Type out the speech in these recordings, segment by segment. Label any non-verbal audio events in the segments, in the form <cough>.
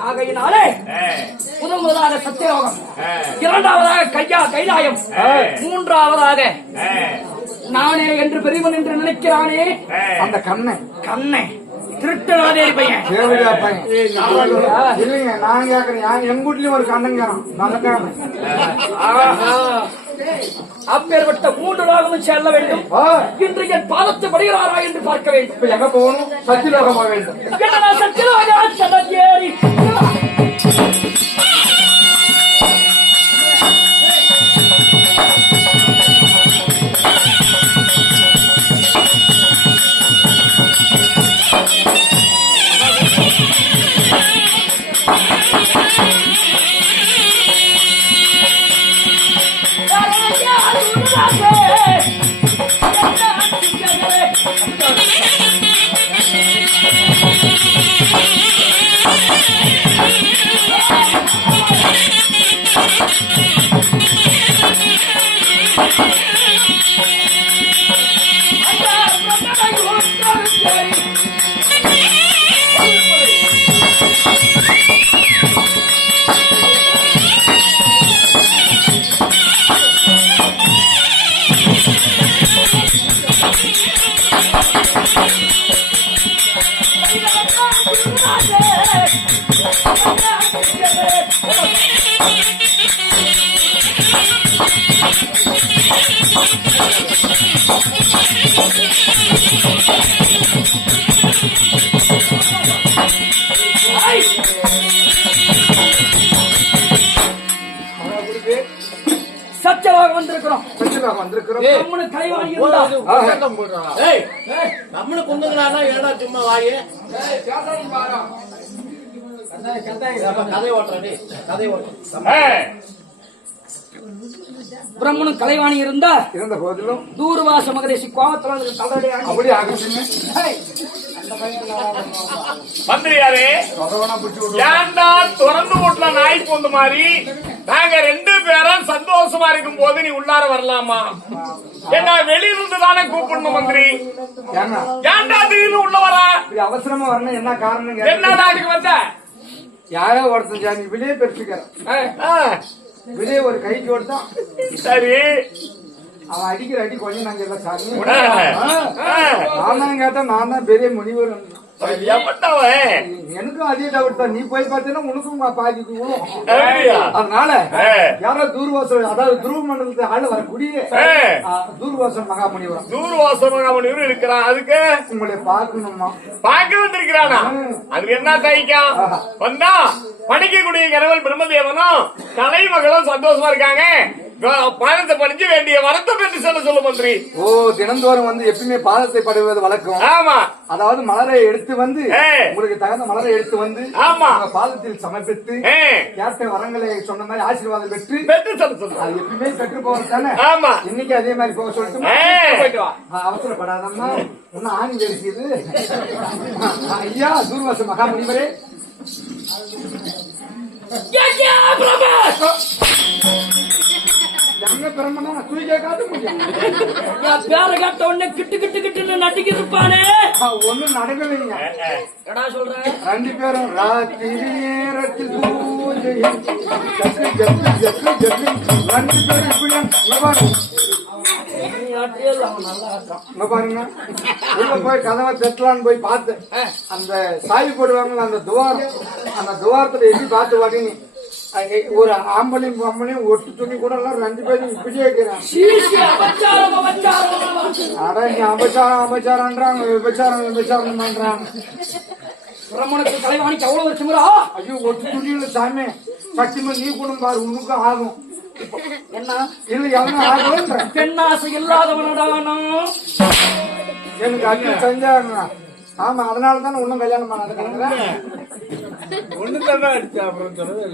ஆகையினாலே முதல் முதலாக சத்தியலோகம் ஏ, இரண்டாவதாக கையா கைலாயம். மூன்றாவதாக நானே என்று பெரியவன் என்று நினைக்கிறானே. அந்த கண்ணை. கண்ணை. திருட்டனாதேரி பையன். தேவையா பையன். இல்லைங்க நான் கேக்குறேன் என் எங்க வீட்லயும் ஒரு கண்ணங்காரம் நல்லக்காரன் ஆஹா. அப்பேற்பட்ட மூன்று லோகமும் செல்ல வேண்டும். இன்று என் பாதத்தை படுகிறாரா என்று பார்க்க வேண்டும். எங்க போகணும்? சத்தியலோகம் போக வேண்டும். என்னடா சத்தியலோகா சதஞ்சேரி சத்தியலோகம் வந்திருக்கிறோம். வந்திருக்கிறோம். நம்முடைய கலைவாணி இருந்தா. ஏய், நம்மளு குந்துங்களான்னா ஏடா சும்மா வாயு? ஏ, பிரம்மனும் கலைவாணி இருந்தா இருந்த போதிலும் தூர்வாச மகரிஷி கோபத்துல அப்படி மந்திரியாரே ஏன்டா திறந்து வீட்டுல நாய் போந்த மாதிரி? நாங்க ரெண்டு பேரும் சந்தோஷமா இருக்கும் போது நீ உள்ளார வரலாமா? என்ன வெளியிருந்து தானே கூப்பிடணும் மந்திரி? ஏன்னா ஏன்டா திடீர்னு உள்ள வர? அவசரமா வரணும் என்ன காரணம் என்னடா அதுக்கு வந்த? யாரோ ஒருத்தன் ஜாமி வெளியே பெருசுக்கிறேன். ஆ, வெளியே ஒரு கை கொடுத்தான் சரி. அவன் அடிக்கிற அடி கொஞ்சம் நாங்க எல்லாம் சாமி. ஆ, ஆ. நான் தான் கேட்டேன் நான் தான் பெரிய முனிவர்? எனக்கும் அதே டவுட் தான். நீ போய் பார்த்தீங்கன்னா உனக்கும் அப்படியா? அதனால. யாரோ தூர்வாசம் அதாவது துருவ மண்டலத்தை ஆள வரக்கூடிய. ஆ, தூர்வாசன் மகாமுனிவரம். தூர்வாசமகாமணிவர் இருக்கிறான். அதுக்கு? உங்களை பார்க்கணுமா? பார்க்க வந்திருக்கிறானா? அதுக்கு என்ன தைக்கம் வந்தா படிக்கக்கூடிய கணவன் பிரம்மதேவனும் கலைமகளும் சந்தோஷமா இருக்காங்க. பாதத்தை படிச்சு வேண்டிய வரத்தை பெற்று சொல்ல சொல்லு மந்திரி. ஓ தினந்தோறும் வந்து எப்பயுமே பாதத்தை படுவது வழக்கம். ஆமா. அதாவது மலரை எடுத்து வந்து. உங்களுக்கு தகுந்த மலரை எடுத்து வந்து ஆமா. பாதத்தில் சமர்ப்பித்து ஏ, யார்கிட்ட வரங்களை சொன்ன மாதிரி ஆசீர்வாதம் பெற்று பெற்று சொல்ல சொல்லு. அது எப்பயுமே கற்று போவது தானே? ஆமா. இன்னைக்கு அதே மாதிரி போக சொல்லிட்டு அவசரப்படாதம்மா. இன்னும் ஆணி வெடிக்குது ஐயா தூர்வாச மகாமுனிவரே. எங்க பிரம்மனா தூக்கி காட்ட முடியும். என் பேரை கேட்ட உடனே கிட்டு கிட்டு கிட்டுன்னு நட்டிக்கு இருப்பானே ஒண்ணும் நடக்கலைங்க. சொல்ற? ரெண்டு பேரும் ராத்திரி நேரத்தில் பூஜையில் ஜக்கு ஜக்கு ஜக்கு ஜக்கு ரெண்டு பேரும் இப்படி இங்க பாருங்க. உள்ள போய் கதவை தட்டலான்னு போய் பார்த்தேன். அந்த சாவி போடுவாங்கல்ல அந்த துவாரம். அந்த துவாரத்துல எப்படி பார்த்து வாடிங்க ஒரு ஆம்பளையும் பொம்பளையும் ஒட்டு துணி கூட எல்லாம் ரெண்டு பேரும் இப்படியே இருக்கிறாங்க. சீசி அபச்சாரம் அட இங்க அபச்சாரம் அபச்சாரம்ன்றாங்க விபச்சாரம் விபச்சாரம் பண்றாங்க. அவ்வளவு ஒரு திமிரா? ஐயோ ஒட்டு துணியில சாமி சத்தியமா நீ கூட பாரு உனக்கும் ஆகும். என்ன? இல்ல எவனும் ஆகும்ன்ற பெண்ணாசை இல்லாதவனடா நான். எனக்கு அண்ணன் செஞ்சாங்க ஆமா அதனால தானே இன்னும் கல்யாணம் பண்ணாத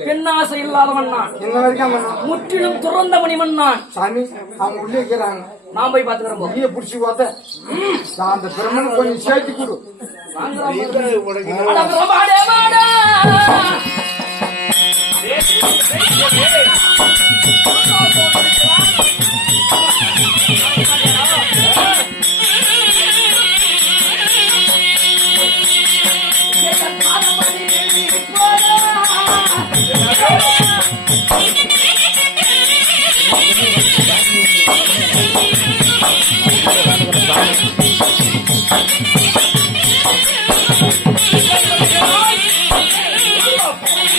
பெண்ணாசை இல்லாதவன் நான். இன்ன வரைக்கும் அவன் முற்றிலும் துறந்த மணிவன் நான். சாமி அவங்க உள்ளே இருக்கிறாங்க. நான் போய் பாத்துக்கிறேன் போ. நீயே புடிச்சு பார்த்த. நான் அந்த பிரம்மனை கொஞ்சம் சேர்த்து கொடு.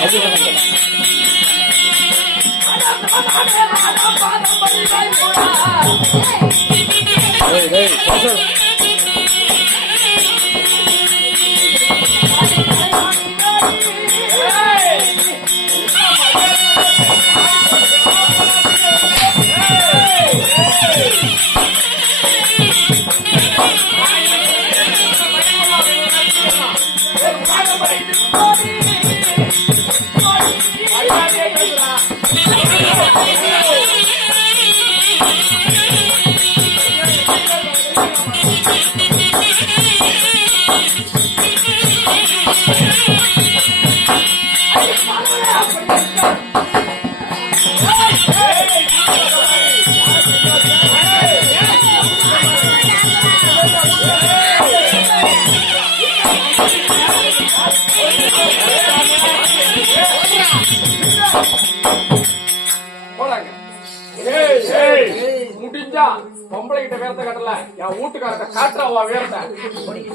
அட பிரபாடே வாடா. போலாங்க ஏய் ஏய் முடிஞ்சா பொம்பளை கிட்ட வேறத கட்டல. என் வீட்டுக்காரத்த காட்டுறவா வேறத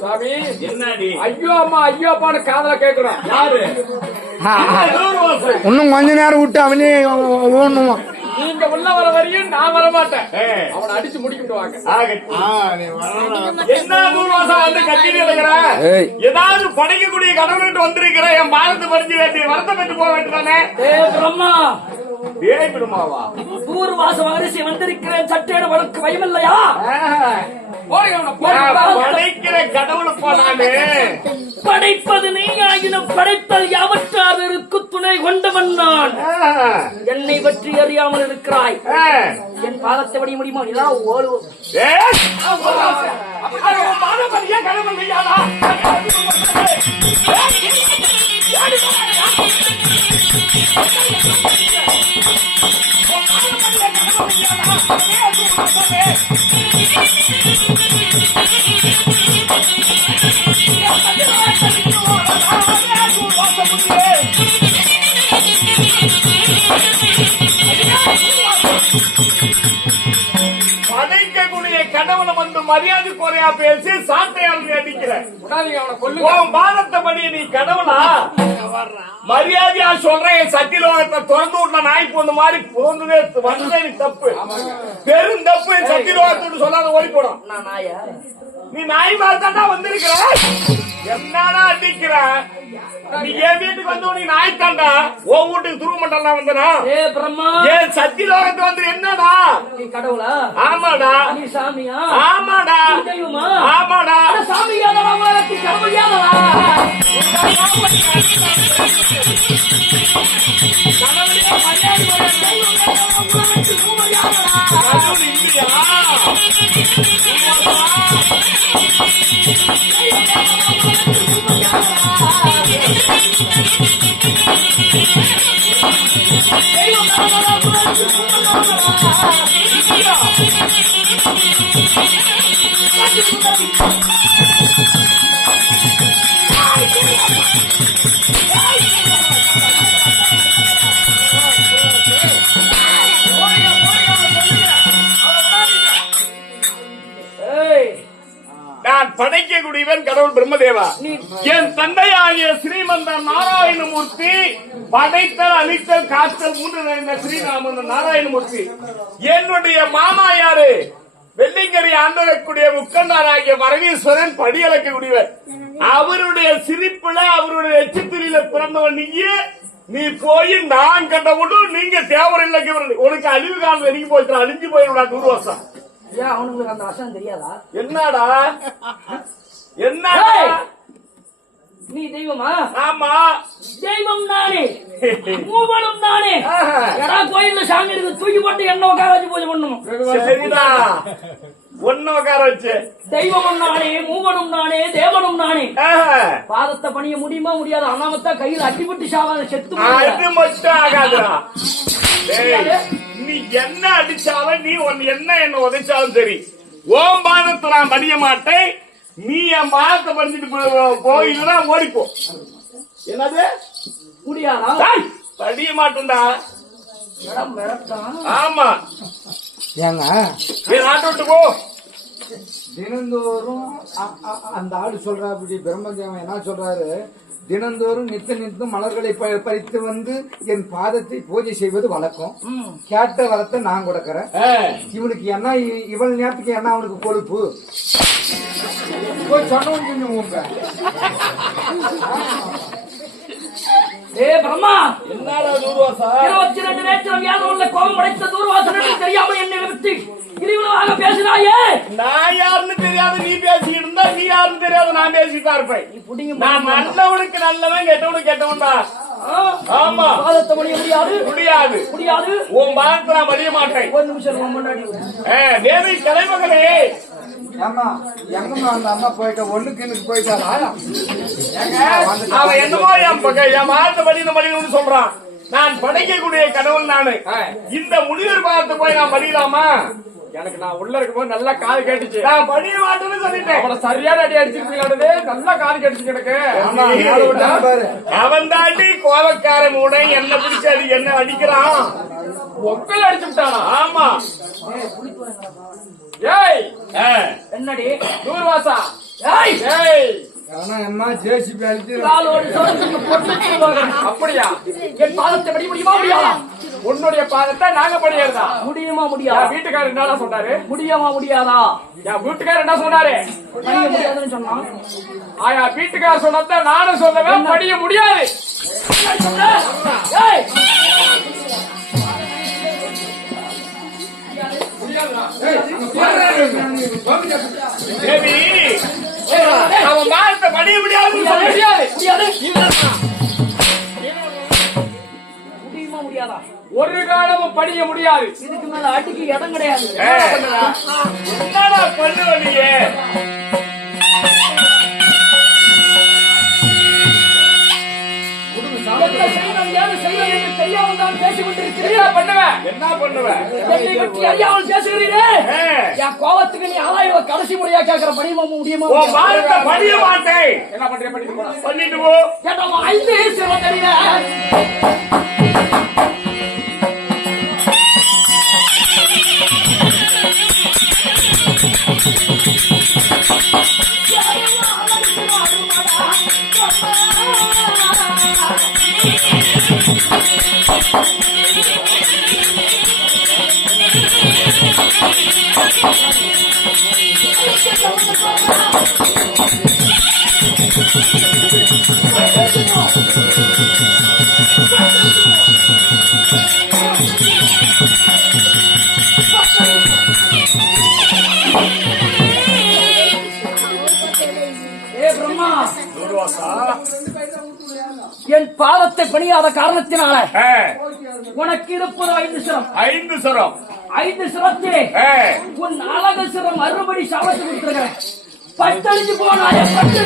சாமி. என்னடி? ஐயோ அம்மா ஐயோ அப்பான்னு காதல கேக்குறோம் யாரு? இன்னும் கொஞ்ச நேரம் விட்டு அவனே ஓடணும்? நீங்க உள்ள வர வரையும் நான் வர மாட்டேன். அவனை அடிச்சு முடிக்கிட்டு வாங்க. ஆகட்டும். என்ன நூறு வருஷம் வந்து கட்டிட்டு இருக்கிற. ஏதாவது படைக்கக்கூடிய கடவுள்கிட்ட வந்திருக்கிற என் பாரத்து பறிஞ்சு வேண்டிய வருத்தம் பெற்று போக வேண்டியதானே? பிரம்மா. தேய் பெருமாவா பூர்வாச மகரிஷி வந்திருக்கிறேன் சட்டேன வழக்கு பயமில்லையா. படைக்கிற கடவுளுப்பா நானு படைப்பது நீ ஆகினும் படைத்தல் யாவற்றாவிற்கு துணை கொண்டவன் நான். என்னை பற்றி அறியாமல் இருக்கிறாய். என் பாதத்தை வடிய முடியுமா? இதான் ஓடுவோம் ஏய், அது உன் மானபடியா கடவுள் ஐயாடா. மரியாதை குறையா பேசி சாட்டையாளர் அடிக்கிற. உன் பாரத்தபடி நீ கடவுளா? மரியாதையா சொல்றேன் என் சத்தியலோகத்தை திறந்து விட்ட நாய் போன மாதிரி பிறந்ததே வந்ததே தப்பு. பெரும் தப்பு என் சத்தியலோகத்தோடு சொல்லாத ஓடி போடும். நீ நாய் மாதிரி வந்திருக்கிற? என்னடா அடிக்கிற? நீ என் வீட்டுக்கு வந்து நீ நாய் தாண்டா உன் வீட்டுக்கு துருவ மண்டலம் வந்தனா? ஏ பிரம்மா. ஏன் சத்தியலோகத்து வந்து என்னடா? நீ கடவுளா? ஆமாடா. நீ சாமியா? ஆமாடா. தெய்வமா? ஆமாடா. அட சாமி யாதவா உங்களுக்கு கடவுள் கடவுள் பிரம்மதேவா? என் தந்தையாகிய ஸ்ரீமந்த நாராயணமூர்த்தி படைத்தல் அழித்தல் காத்தல் மூன்று நிறைந்த ஸ்ரீராமன் நாராயணமூர்த்தி. என்னுடைய மாமா யாரு வெள்ளிங்கரி ஆண்டவரக்கூடிய முக்கண்டாராகிய பரமேஸ்வரன் படியளக்கக்கூடியவர் அவருடைய சிரிப்புல அவருடைய எச்சத்திரியில பிறந்தவன் நீயே. நீ போய் நான் கண்ட விடும் நீங்க தேவரில்லை உனக்கு அழிவு காலம் நெருங்கி போயிட்டு அழிஞ்சு போயிடுடா நூறு வருஷம் ஏன் அவனுங்களுக்கு அந்த வசனம் தெரியாதா? என்னடா? என்னடா? ஏய்! நீ தெய்வமா? ஆமா. தெய்வம் நானே. <laughs> மூவனும் நானே. எடா கோயில்ல சாமி இருக்கு தூக்கி போட்டு என்ன உட்கார வச்சு பூஜை பண்ணணும்? சரிடா. ஒன்னு உட்கார வச்சு. தெய்வமும் நானே மூவனும் நானே தேவனும் நானே. பாதத்தை பணிய முடியுமா முடியாது? அனாமத்தா கையில் அடிபட்டு சாவாத செத்து அது. மட்டும் ஆகாதுடா. நீ என்ன அடிச்சாலும் நீ ஒன்னு என்ன என்ன உதைச்சாலும் சரி. ஓம் பாதத்தை நான் படிய மாட்டேன். நீ என் பாதத்தை படிச்சுட்டு இல்லைன்னா ஓடிப்போ. என்னது? முடியாதா? டேய், படிய மாட்டேன்டா. ஆமா. ஏங்க? நீ நாட்டு விட்டு போ. தினந்தோறும் அந்த ஆடு சொல்றா அப்படி பிரம்மதேவன் என்ன சொல்றாரு? தினந்தோறும் நித்த நித்தம் மலர்களை பறித்து வந்து என் பாதத்தை பூஜை செய்வது வழக்கம். கேட்ட வரத்தை நான் கொடுக்கறேன். இவனுக்கு என்ன இவள் நேரத்துக்கு என்ன அவனுக்கு கொழுப்பு? சொன்னவன் கொஞ்சம் ஏ பிரம்மா! என்னடா தூர்வாசா? இருபத்தி ரெண்டு உள்ள கோபம் படைத்த தூர்வாசனுக்கு தெரியாம என்னை விட்டு இழிவுலமாக பேசினாயே! நான் யாருன்னு தெரியாது நீ பேசிக்கிட்டு இருந்தா நீ யாருன்னு தெரியாது நான் பேசிட்டு தான் இருப்பேன். புடிங்க நான் நல்லவனுக்கு நல்லவன் கெட்டவனுக்கு கெட்டவன்டா ஆமா. பாதத்தை முடிய முடியாது. முடியாது. முடியாது. உன் பாதத்தை நான் மடிய மாட்டேன். ஒரு நிமிஷம் ரொம்ப முன்னாடி ஏ, தேவி தலைமகளே ஏமா எங்கம்மா அந்த அம்மா போயிட்ட எனக்கு போயிட்டாளா? அவன் என்னமோ என் பக்கம் என் பாதத்தை மடிந்த மடினு சொல்றான். நான் படைக்கக்கூடிய கடவுள் நானு. இந்த முனிவர் பாதத்தை போய் நான் படிக்கலாமா எனக்கு நான் உள்ள இருக்கும்போது நல்லா காது கேட்டுச்சு. நான் படிய மாட்டேன்னு சொல்லிட்டேன். அவனை சரியான அடி அடிச்சிருக்கீங்களே நல்லா காது கேட்டுச்சு எனக்கு. அவன் தாண்டி கோபக்கார மூடை என்ன பிடிச்சு அது என்ன அடிக்கிறான்? ஒக்கல் அடிச்சு விட்டானா? ஆமா. ஏய் ஆ. என்னடி? தூர்வாசா? ஏய்! ஏய்! அம்மா ஜேசிபி அழிச்சு காலோடு பொட்டு வச்சிருவாங்க. அப்படியா? என் பாதத்தை படி முடியுமா முடியாதா? உன்னுடைய பாதத்தை நாங்க படியறதா முடியுமா என் முடியாதா வீட்டுக்காரர் என்னடா சொன்னாரு முடியுமா முடியாதா? என் வீட்டுக்காரர் என்ன சொன்னாரு? படிய முடியாதுன்னு சொன்னான் ஆயா வீட்டுக்காரர் சொன்னத நானும் சொல்லவே படிய முடியாது. தேவி. அவன் படிய முடியாது முடியாது. முடியுமா முடியாதா ஒரு காலமும் படிய முடியாது. இதுக்கு மேல அடிக்கு இடம் கிடையாது. என்னடா பண்ணுவ நீங்க என்ன பண்ணுவேன்? என்ன பண்ணுவ என்னை பற்றி அறியாமல் பேசுகிறீரே? ஏ, என் கோவத்துக்கு நீ ஆளாயிரம் கடைசி முறையா கேட்கிற படியுமா முடியுமா பாதத்தை படிய மாட்டேன் என்ன பண்றீங்க? பண்ணிட்டு போ. ஐந்து என் பாதத்தை பணியாத காரணத்தினால உனக்கு இருப்பது ஐந்து சிரம். ஐந்து சரம். ஐந்து சிரத்திலே உன் அழகு சிரம் அறுபடி சாபத்து கொடுத்திருக்கிறேன். பட்டழிஞ்சு போனாய பட்டு